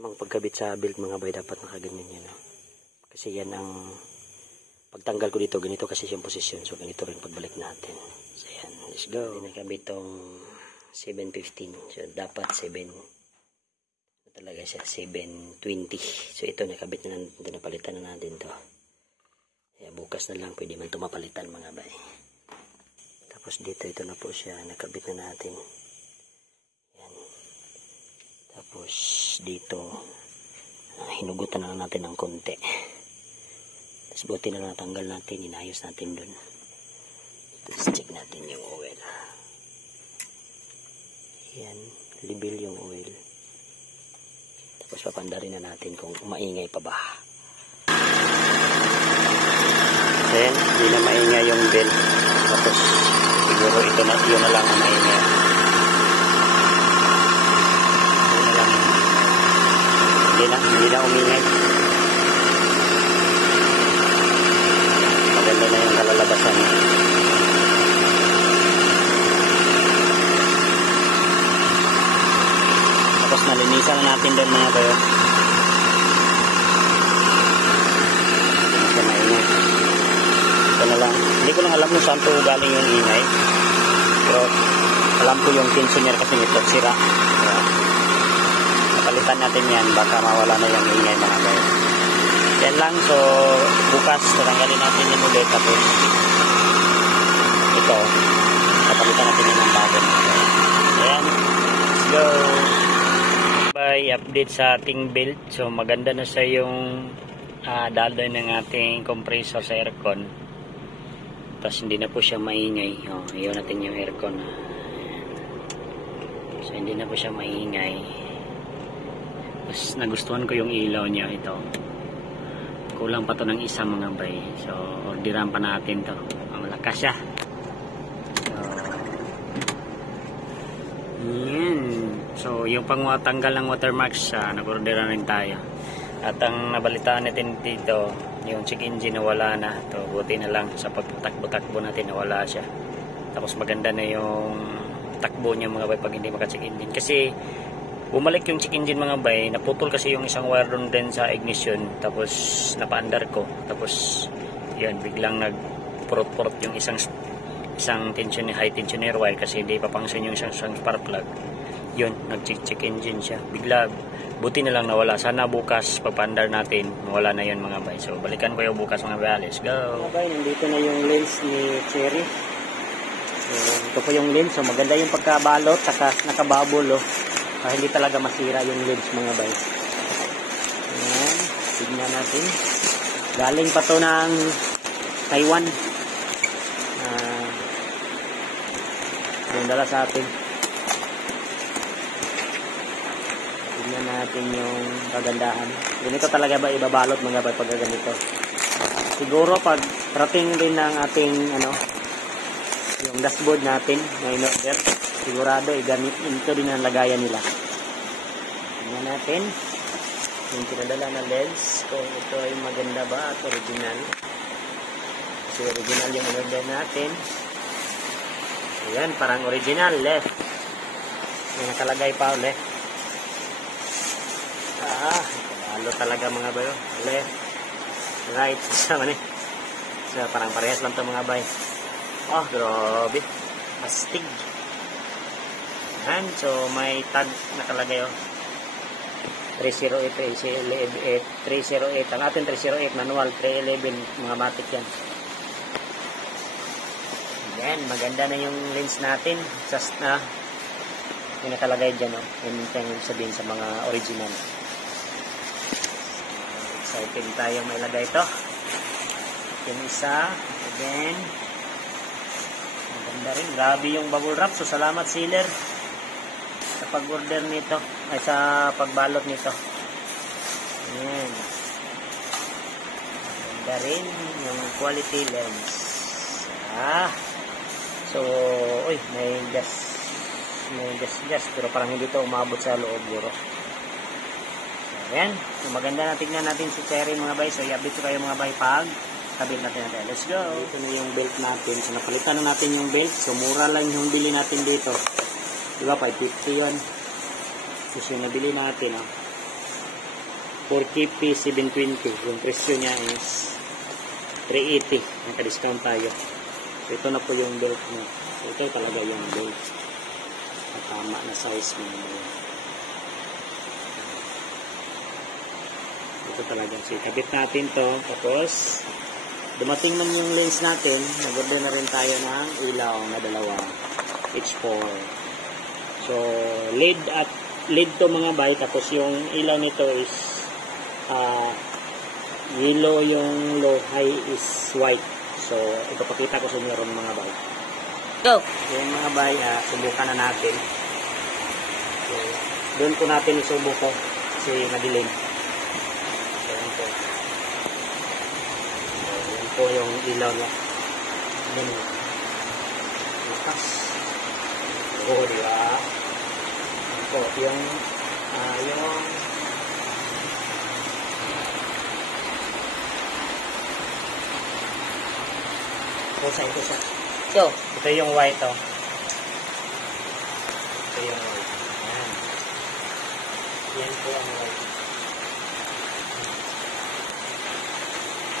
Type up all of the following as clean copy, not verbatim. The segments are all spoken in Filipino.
Tamang pagkabit sa belt mga bay, dapat nakaganyan yan. No? Kasi yan ang pagtanggal ko dito, ganito kasi siyang posisyon. So ganito rin pagbalik natin. So yan, let's go. Nakabit tong 715. So dapat 7 talaga siya, 720. So ito nakabit na natin, napalitan na natin to. Kaya bukas na lang pwede man ito mapalitan mga bay. Tapos dito, ito na po siya, nakabit na natin. Yan. Tapos dito, hinugutan na natin ng konti. Tapos buti na natanggal natin, inayos natin dun. Tapos check natin yung oil. Yan, libil yung oil. Tapos papandarin na natin kung maingay pa ba. Ayan, hindi na maingay yung belt. Tapos siguro ito na, yun na lang ang maingay. Hindi na umingay. Maganda na yung kalalabasan niya. Tapos nalinisan na natin doon mga bayo. Hindi maingay. Ito na lang. Hindi ko lang alam kung saan po galing yung ingay. Pero alam ko yung tensioner kasi nito sira. Napalitan natin yan, baka mawala na yung ingay mga bayo. Yan lang, so bukas tatanggalin natin yung ulit, tapos ito napalitan natin yung bago. Ayan, let's go. Bye, update sa ating belt. So maganda na sa yung daloy ng ating compressor sa aircon. Tapos hindi na po siya maingay. Iyon natin yung aircon. So hindi na po siya maingay. Mas nagustuhan ko yung ilaw niya ito. Kulang pa to ng isa mga bay. So orderan pa natin to. Malakas siya. So yan. So yung pangtanggal ng watermarks, nag-orderan rin tayo. At ang nabalitaan natin dito, yung check engine nawala na. To buti na lang sa pagtakbo-takbo natin nawala siya. Tapos maganda na yung takbo niya mga bay pag hindi maka-check engine. Kasi bumalik yung check engine mga bay, naputol kasi yung isang wire doon din sa ignition, tapos napaandar ko, tapos yan, biglang nagpurot-purot yung isang tension, high tensioner wire kasi hindi papangsyon yung isang spark plug. Yun, nag-check engine siya, bigla, buti na lang nawala. Sana bukas pagpaandar natin, nawala na yun mga bay. So balikan ko yung bukas mga bay, let's go. Mga bay, nandito na yung lens ni Cherry. Ito po yung lens, so maganda yung pagkabalot, saka nakababol hindi talaga masira yung lens mga bay. Ayan, tignan natin. Galing pa to ng Taiwan. Yung dala sa atin. Tignan natin yung kagandahan. Ganito talaga ba ibabalot mga bay pag ganito. Siguro pag rating din ng ating yung dashboard natin na in-order, sigurado igamit ito din ang lagayan nila. Tingnan natin yung pinadala na lens kung ito ay maganda ba at original. Kasi original yung in-order natin. Ayan, parang original, left. May nakalagay pa left. Halo talaga mga bayo. Left, right, sama ni. So parang parehas lang to mga bay. Oh, grabe. Astig. Yan. So, may tag nakalagay 308, 308. Ang ating 308, manual, 311. Mga matic yan. Yan. Maganda na yung lens natin. Just na yung nakalagay dyan. Yun yung sabihin sa mga original. Excited tayo may lagay ito. Yung isa. Again. Maganda rin. Grabe yung bubble wrap. So, salamat sealer sa pag-order nito. Ay, sa pagbalot nito. Ayan. Maganda rin yung quality lens. So, uy, may gas. Pero parang hindi ito umabot sa loob. So, ayan. So, maganda na tignan natin si Cherry mga bay. So, i-update ko kayo mga bay pag kabit natin natin. Let's go. Ito na yung belt natin. So, napalitan na natin yung belt. So, mura lang yung bili natin dito. Diba? 550 yun. So, yung nabili natin, 4KP 720. Yung presyo niya is 380. Naka-discount tayo. So ito na po yung belt mo. So ito talaga yung belt. Tama na size mo. Ito talaga. So ikabit natin to. Tapos dumating man yung lens natin. Nag-order na rin tayo ng ilaw na dalawa. H4. So LED to mga bay. Tapos yung ilaw nito is yellow, yung low, high is white. So ipapakita ko sa inyo ron mga bay. Go! Yung mga bay, subukan na natin. So doon po natin isubok ko kasi madilim. So yun po. So yun po yung ilaw niya. Ganun. Lakas. Oo, diba? Yun po. Yung ito siya. So, ito yung white, oh. Ito yung white. Yan. Yan po ang white.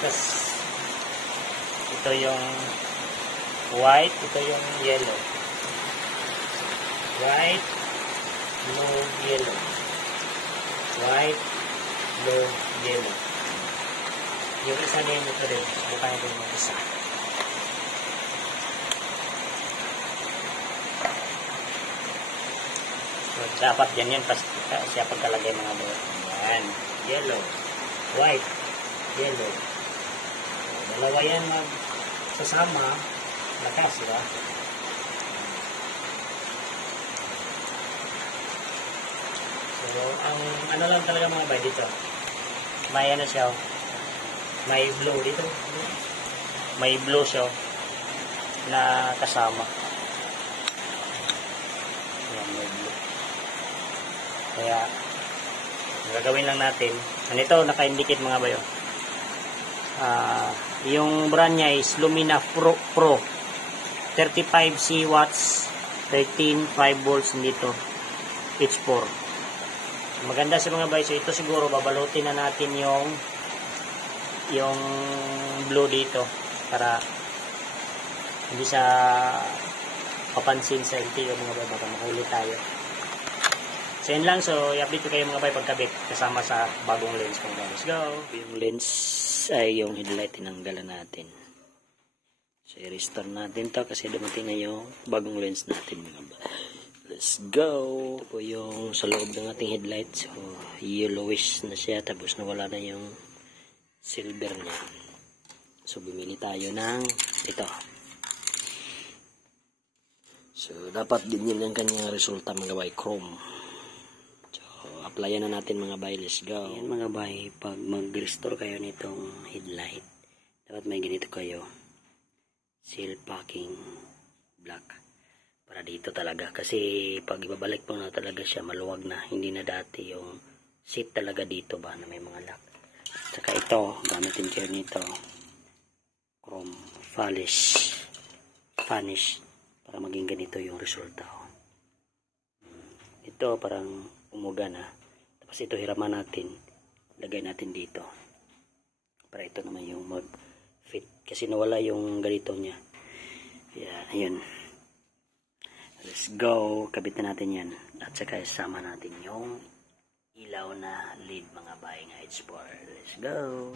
Tapos, ito yung white, ito yung yellow. White, blue, yellow. White, blue, yellow. Yung isa din ito rin. Bukain din yung isa. So, dapat ganyan siya pagkalagay mga bro. Yan. Yellow. White. Yellow. So, dalawa yan magsasama. Lakas, diba? So, ang ano lang talaga mga bay dito. May ano siya. May blue dito. May blue siya na kasama. Yan, may blue. Kaya, gagawin lang natin. Ganito, naka-indicate mga bayo. Yung brand niya is Lumina Pro 35C watts, 13 5 volts dito, H4. Maganda sa mga bayo. So, ito siguro, babalutin na natin yung blue dito para hindi siya papansin sa LTO mga bayo. Baka mahuli tayo. So yun lang, so i-update ko kayo mga bay pagkabit kasama sa bagong lens kung let's go. Yung lens ay yung headlight tinanggalan natin. So i-restore natin to kasi dumating na yung bagong lens natin mga bay. Let's go. O yung sa loob ng ating headlight, so yellowish na siya tapos nawala na yung silver niya. So bumili tayo ng ito. So dapat din yun ang kanyang resulta mga bay, chrome. Applyan na natin mga bay, let's go. Yan mga bay, pag mag-restore kayo nitong headlight, dapat may ganito kayo, seal packing black, para dito talaga, kasi pag ibabalik mo na talaga siya, maluwag na, hindi na dati yung seat talaga dito ba, na may mga lock. Saka ito, gamitin kayo nito, chrome vanish, para maging ganito yung resulta. Ito parang umuga na. Tapos ito hiraman natin. Lagay natin dito. Para ito naman yung mag-fit. Kasi nawala yung ganito niya. Yeah, ayun. Let's go. Kabit na natin yan. At saka isama natin yung ilaw na LED mga bay ng H4. Let's go.